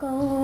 go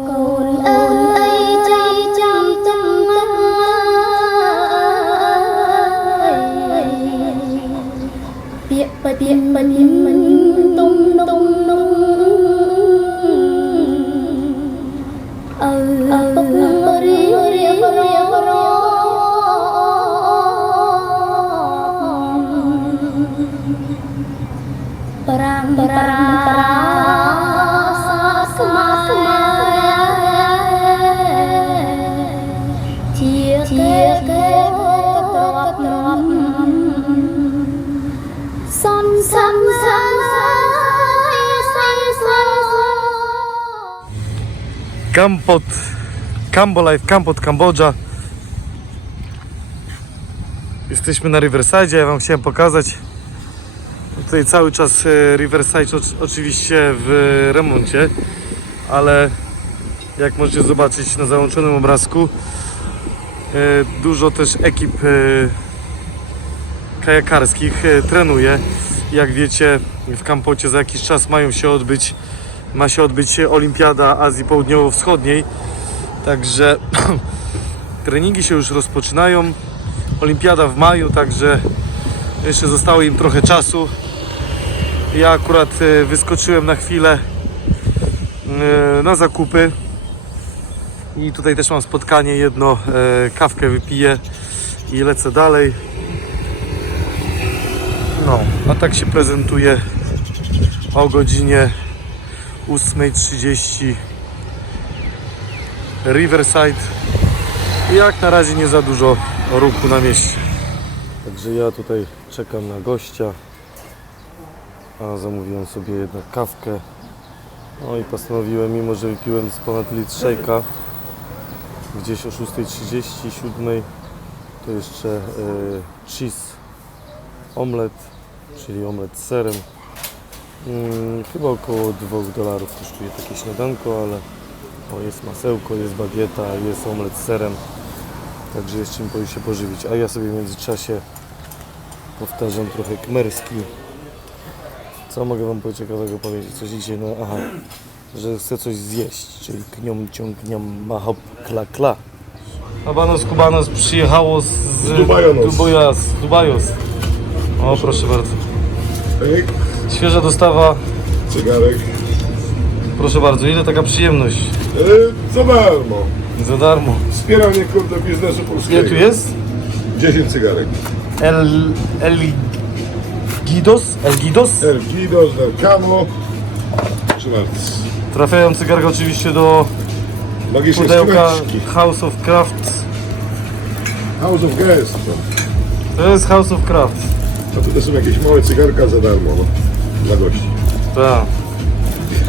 Kampot, Cambo Life, Kampot, Kambodża. Jesteśmy na Riverside, ja Wam chciałem pokazać. Tutaj cały czas e, Riverside oczy- oczywiście w remoncie, ale jak możecie zobaczyć na załączonym obrazku, e, dużo też ekip e, kajakarskich trenuje. Jak wiecie, w Kampocie za jakiś czas mają się odbyć ma się odbyć Olimpiada Azji Południowo-Wschodniej. Także treningi się już rozpoczynają. Olimpiada w maju, także jeszcze zostało im trochę czasu. Ja akurat e, wyskoczyłem na chwilę e, na zakupy. I tutaj też mam spotkanie jedno, e, kawkę wypiję i lecę dalej. No, a tak się prezentuje o godzinie 8.30 Riverside. Jak na razie nie za dużo ruchu na mieście. Także ja tutaj czekam na gościa a zamówiłem sobie jednak kawkę. No i postanowiłem mimo że wypiłem z ponad litr szejka gdzieś o 6.30 7 to jeszcze e, cheese omlet czyli omlet z serem Mm, chyba około 2 dolarów kosztuje takie śniadanko, ale o, jest masełko, jest bagieta, jest omlet z serem. Także jest czym się pożywić. A ja sobie w międzyczasie powtarzam trochę kmerski. Co mogę Wam po ciekawego powiedzieć? Coś dzisiaj, no aha, że chcę coś zjeść, czyli kniom, ciągniam, mahop, kla, kla. Habanos Kubanos przyjechało z, z Dubajonos. Dubajas, Dubajos. O, proszę bardzo. Świeża dostawa cygarek. Proszę bardzo, ile taka przyjemność? Yy, za darmo. Za darmo. Wspieranie kurde biznesu polskiego. Ile tu jest? 10 cygarek. El... El... Gidos? El Gidos? El Guidos, del Camo. Proszę bardzo. Trafiają cygarki oczywiście do Magiczne pudełka skrzyneczki. House of Crafts. House of Guest. To jest House of Crafts. A tutaj są jakieś małe cygarka za darmo. No. Dla gości. Tak.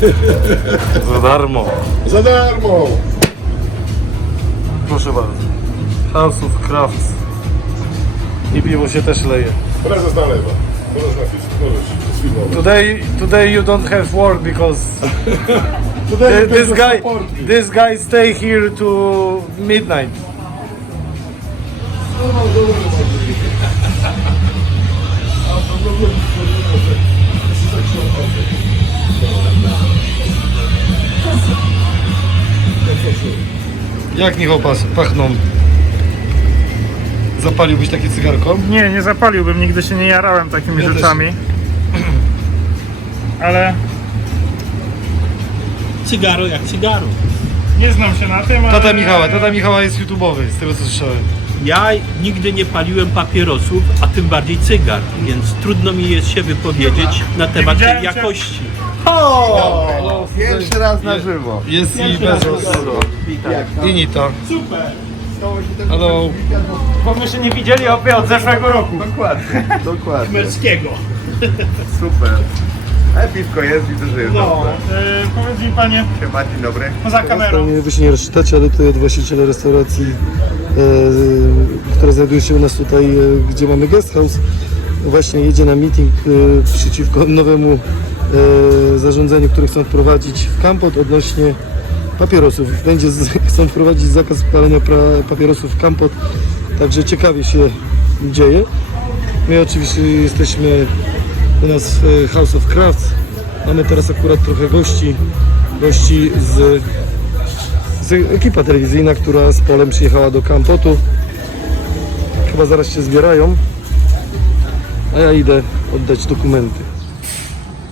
Za darmo. Za darmo! Proszę bardzo. House of Crafts. I piwo się też leje. Prezes nalewa. Możesz napisać, możesz sfilmować. Today, today you don't have work because Tutaj this guy, this guy stay here to midnight. Jak niech opas pachną? Zapaliłbyś takie cygarko? Nie, nie zapaliłbym, nigdy się nie jarałem takimi Ja też. rzeczami. Ale Cygaro jak cygaro. nie znam się na tym, ale... Tata Michała, tata Michała jest YouTubeowy, z tego co słyszałem. Ja nigdy nie paliłem papierosów, a tym bardziej cygar, więc trudno mi jest się wypowiedzieć na temat widziałem tej cię- jakości. Pierwszy raz na żywo. Jest i Bezos. I Nita. Super! Hello. Bo my się nie widzieli opie od zeszłego roku. Dokładnie, dokładnie. Merskiego. Super. Ale piwko jest, widzę, że jest No, dobre. e, powiedz mi panie, Siema, dzień dobry. poza kamerą, Wy się nie rozczytacie, ale tutaj od właściciela restauracji, e, która znajduje się u nas tutaj, e, gdzie mamy guest house, właśnie jedzie na meeting e, przeciwko nowemu zarządzeniu, które chcą wprowadzić w Kampot odnośnie papierosów. Będzie z, chcą wprowadzić zakaz palenia pra, papierosów w Kampot, także ciekawie się dzieje. My oczywiście jesteśmy u nas w e, House of Crafts. Mamy teraz akurat trochę gości, gości z jest ekipa telewizyjna, która z Polem przyjechała do Kampotu. Chyba zaraz się zbierają. A ja idę oddać dokumenty.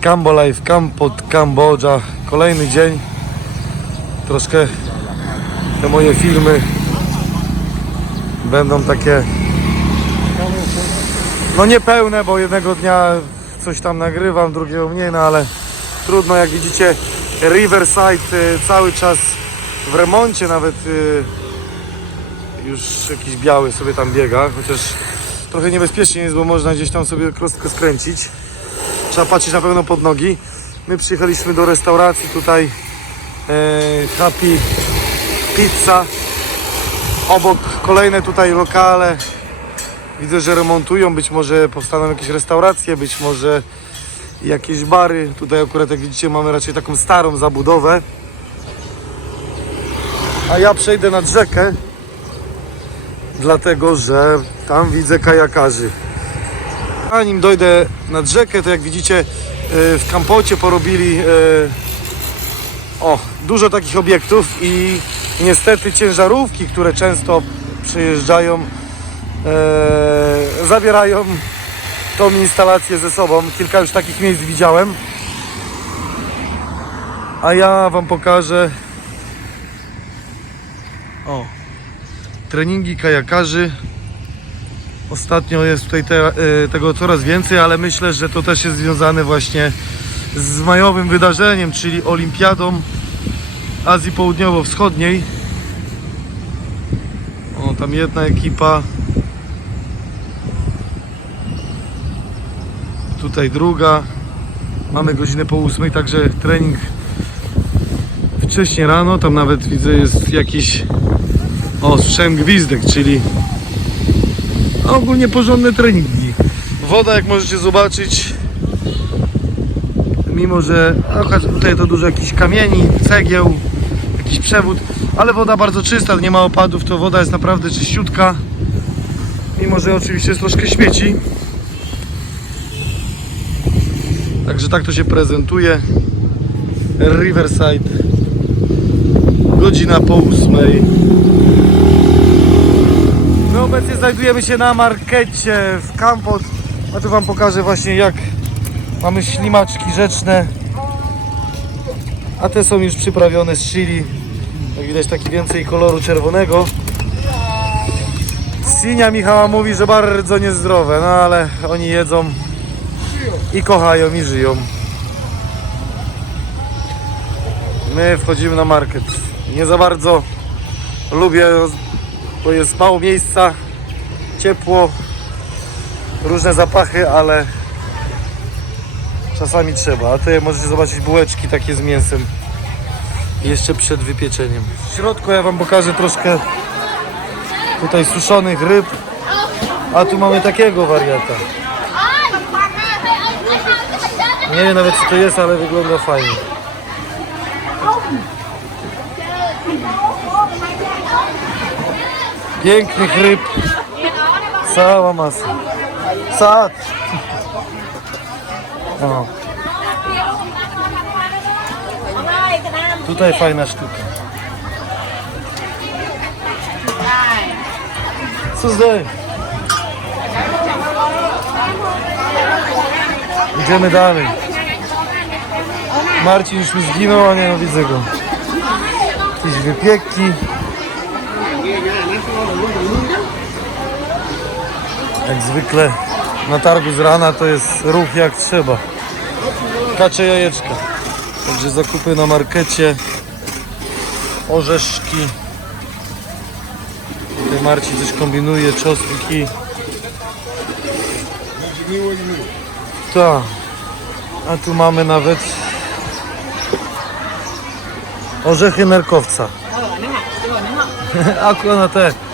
Cambo Life, Kampot, Kambodża. Kolejny dzień. Troszkę te moje filmy będą takie no niepełne, bo jednego dnia coś tam nagrywam, drugiego mniej, no ale trudno, jak widzicie Riverside y, cały czas w remoncie, nawet y, już jakiś biały sobie tam biega, chociaż trochę niebezpiecznie jest, bo można gdzieś tam sobie kostkę skręcić. Trzeba patrzeć na pewno pod nogi. My przyjechaliśmy do restauracji tutaj e, Happy Pizza. Obok kolejne tutaj lokale. Widzę, że remontują, być może powstaną jakieś restauracje, być może jakieś bary. Tutaj akurat jak widzicie mamy raczej taką starą zabudowę. A ja przejdę nad rzekę, dlatego że tam widzę kajakarzy. Zanim dojdę nad rzekę, to jak widzicie e, w Kampocie porobili e, o, dużo takich obiektów i niestety ciężarówki, które często przyjeżdżają, e, zabierają tą instalację ze sobą. Kilka już takich miejsc widziałem. A ja Wam pokażę o, treningi kajakarzy. Ostatnio jest tutaj te, e, tego coraz więcej, ale myślę, że to też jest związane właśnie z majowym wydarzeniem, czyli Olimpiadą Azji Południowo-Wschodniej. O, tam jedna ekipa. Tutaj druga. Mamy godzinę po ósmej, także trening wcześnie rano. Tam nawet widzę jest jakiś o, słyszałem gwizdek, czyli ogólnie porządne treningi. Woda, jak możecie zobaczyć, mimo że tutaj to dużo jakichś kamieni, cegieł, jakiś przewód, ale woda bardzo czysta, nie ma opadów, to woda jest naprawdę czyściutka. Mimo, że oczywiście jest troszkę śmieci. Także tak to się prezentuje. Riverside. Godzina po ósmej. Obecnie znajdujemy się na markecie w Kampot. A tu Wam pokażę właśnie jak mamy ślimaczki rzeczne. A te są już przyprawione z chili. Jak widać taki więcej koloru czerwonego. Sinia Michała mówi, że bardzo niezdrowe, no ale oni jedzą i kochają i żyją. My wchodzimy na market. Nie za bardzo lubię, bo jest mało miejsca, ciepło, różne zapachy, ale czasami trzeba. A tutaj możecie zobaczyć bułeczki takie z mięsem. Jeszcze przed wypieczeniem. W środku ja Wam pokażę troszkę tutaj suszonych ryb. A tu mamy takiego wariata. Nie wiem nawet co to jest, ale wygląda fajnie. Pięknych ryb. Cała masa. Sad. O. Tutaj fajna sztuka. Co zdaj? Idziemy dalej. Marcin już mi zginął, a nie no widzę go. Jakieś wypieki. Jak zwykle na targu z rana to jest ruch jak trzeba. Kacze jajeczka. Także zakupy na markecie. Orzeszki. Tutaj Marcin coś kombinuje, czosnki. Tak. A tu mamy nawet orzechy nerkowca. Akurat na te.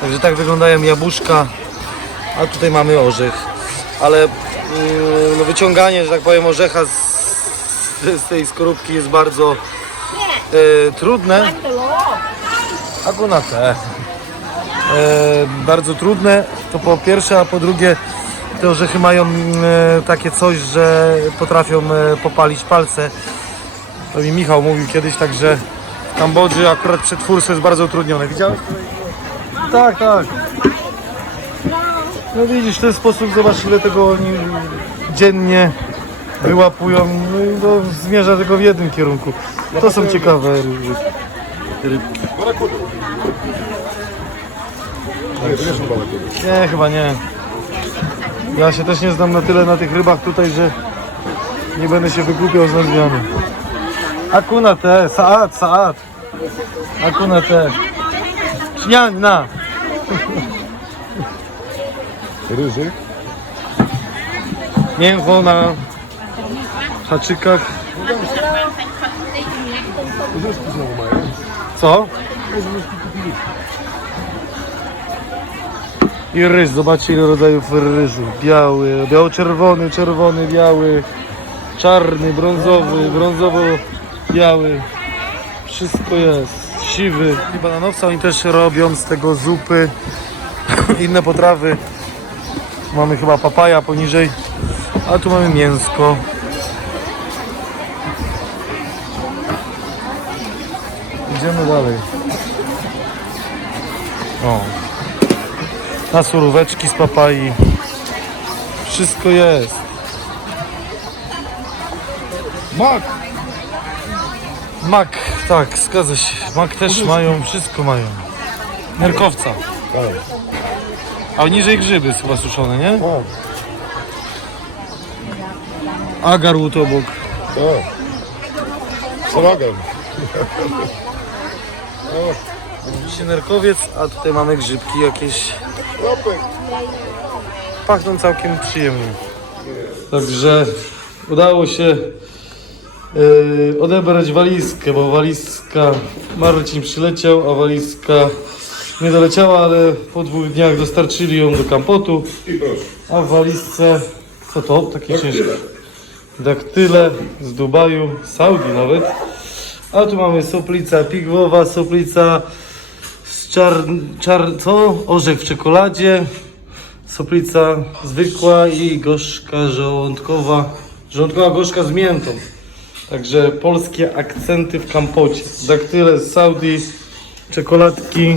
Także tak wyglądają jabłuszka. A tutaj mamy orzech. Ale mm, no, wyciąganie, że tak powiem, orzecha z, z tej skorupki jest bardzo e, trudne. Akurat te. E, bardzo trudne, to po pierwsze, a po drugie te orzechy mają mm, e, takie coś, że potrafią e, popalić palce. To mi Michał mówił kiedyś, także W Kambodży akurat przetwórstwo jest bardzo utrudnione. Widziałeś? Tak, tak. No widzisz, w ten sposób zobacz ile tego oni dziennie wyłapują. No i to zmierza tylko w jednym kierunku. To są ciekawe ryby. rybki. Nie, chyba nie. Ja się też nie znam na tyle na tych rybach tutaj, że nie będę się wygłupiał z nazwiami. Akuna te, saat, saat. Akuna te. Śnian, na. Ryży? Mięcho na haczykach. Znowu mają. Co? I ryż, zobaczcie ile rodzajów ryżu. Biały, biało-czerwony, czerwony, biały, czarny, brązowy, brązowo-biały. Wszystko jest. Siwy. I bananowca oni też robią z tego zupy, inne potrawy. Mamy chyba papaja poniżej, a tu mamy mięsko. Idziemy dalej. O. Na suróweczki z papai. Wszystko jest. Mak! Mak, tak, zgadza się. Mak też mają, wszystko mają. Nerkowca. Tak. A niżej grzyby chyba suszone, nie? O, Agar łód obok. tak. Slogan. Widzicie nerkowiec, a tutaj mamy grzybki jakieś. Pachną całkiem przyjemnie. Także udało się yy, odebrać walizkę, bo walizka Marcin przyleciał, a walizka nie doleciała, ale po dwóch dniach dostarczyli ją do kampotu. I proszę. A w walizce, co to? Takie ciężkie. Daktyle z Dubaju, Saudi nawet. A tu mamy soplica pigwowa, soplica z czar... czar co? Orzech w czekoladzie, soplica zwykła i gorzka żołądkowa, żołądkowa gorzka z miętą. Także polskie akcenty w kampocie. Daktyle z Saudi, czekoladki,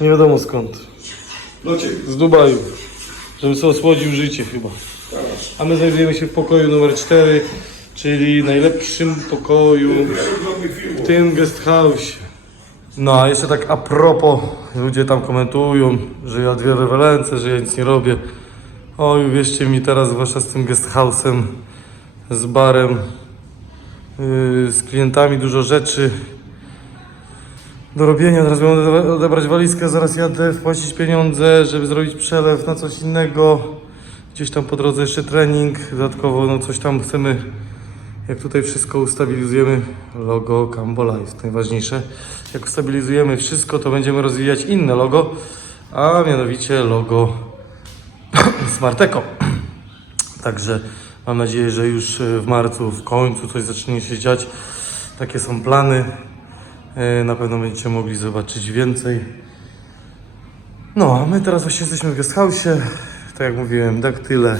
nie wiadomo skąd. Ciebie. Z Dubaju. Żeby sobie osłodził życie chyba. A my znajdujemy się w pokoju numer 4, czyli najlepszym pokoju w tym guest house. No a jeszcze tak a propos, ludzie tam komentują, że ja dwie rewelence, że ja nic nie robię. Oj, wierzcie mi teraz, zwłaszcza z tym guest house'em, z barem, yy, z klientami dużo rzeczy do robienia. Teraz ode- odebrać walizkę, zaraz jadę wpłacić pieniądze, żeby zrobić przelew na coś innego. Gdzieś tam po drodze jeszcze trening, dodatkowo no coś tam chcemy, jak tutaj wszystko ustabilizujemy, logo Cambo Life, najważniejsze. Jak ustabilizujemy wszystko, to będziemy rozwijać inne logo, a mianowicie logo Smarteco. Także mam nadzieję, że już e, w marcu, w końcu coś zacznie się dziać. Takie są plany. E, Na pewno będziecie mogli zobaczyć więcej. No, a my teraz właśnie jesteśmy w guest house. Tak jak mówiłem, daktyle,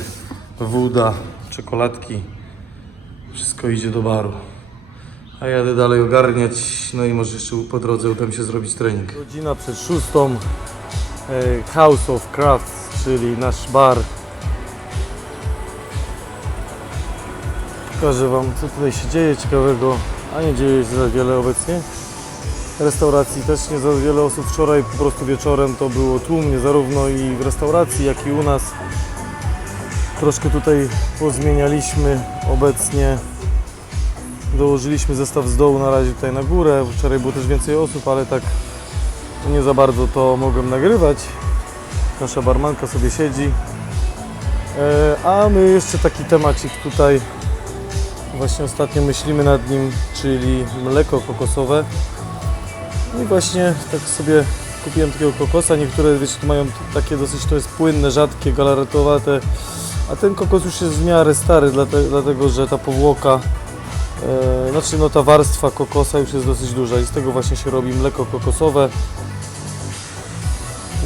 woda, czekoladki. Wszystko idzie do baru. A jadę dalej ogarniać, no i może jeszcze po drodze uda mi się zrobić trening. Godzina przed szóstą. e, House of Crafts, czyli nasz bar. Pokażę Wam, co tutaj się dzieje ciekawego, a nie dzieje się za wiele obecnie. Restauracji też nie za wiele osób. Wczoraj po prostu wieczorem to było tłumnie zarówno i w restauracji, jak i u nas. Troszkę tutaj pozmienialiśmy obecnie. Dołożyliśmy zestaw z dołu na razie tutaj na górę. Wczoraj było też więcej osób, ale tak nie za bardzo to mogłem nagrywać. Nasza barmanka sobie siedzi. E, A my jeszcze taki temacik tutaj właśnie ostatnio myślimy nad nim, czyli mleko kokosowe. No i właśnie tak sobie kupiłem takiego kokosa. Niektóre wiecie, mają takie dosyć, to jest płynne, rzadkie, galaretowate. A ten kokos już jest w miarę stary, dlate, dlatego że ta powłoka, e, znaczy no ta warstwa kokosa już jest dosyć duża i z tego właśnie się robi mleko kokosowe.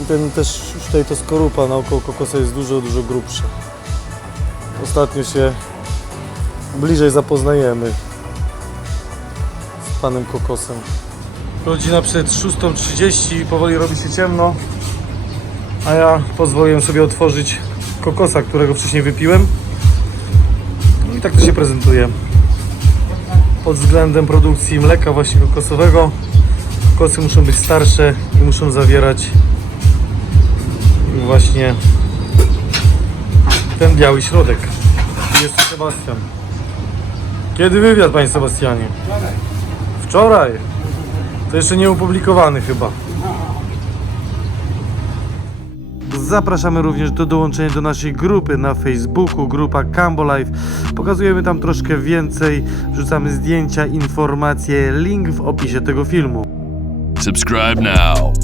I ten też już tutaj to skorupa naokoło kokosa jest dużo, dużo grubsza. Ostatnio się bliżej zapoznajemy z panem kokosem. Godzina przed 6.30, powoli robi się ciemno, a ja pozwoliłem sobie otworzyć kokosa, którego wcześniej wypiłem. No i tak to się prezentuje. Pod względem produkcji mleka właśnie kokosowego. Kokosy muszą być starsze i muszą zawierać właśnie ten biały środek. Jest Sebastian. Kiedy wywiad, panie Sebastianie? Wczoraj. To jeszcze nie opublikowany chyba. Zapraszamy również do dołączenia do naszej grupy na Facebooku, grupa Cambo Life. Pokazujemy tam troszkę więcej, wrzucamy zdjęcia, informacje, link w opisie tego filmu. Subscribe now.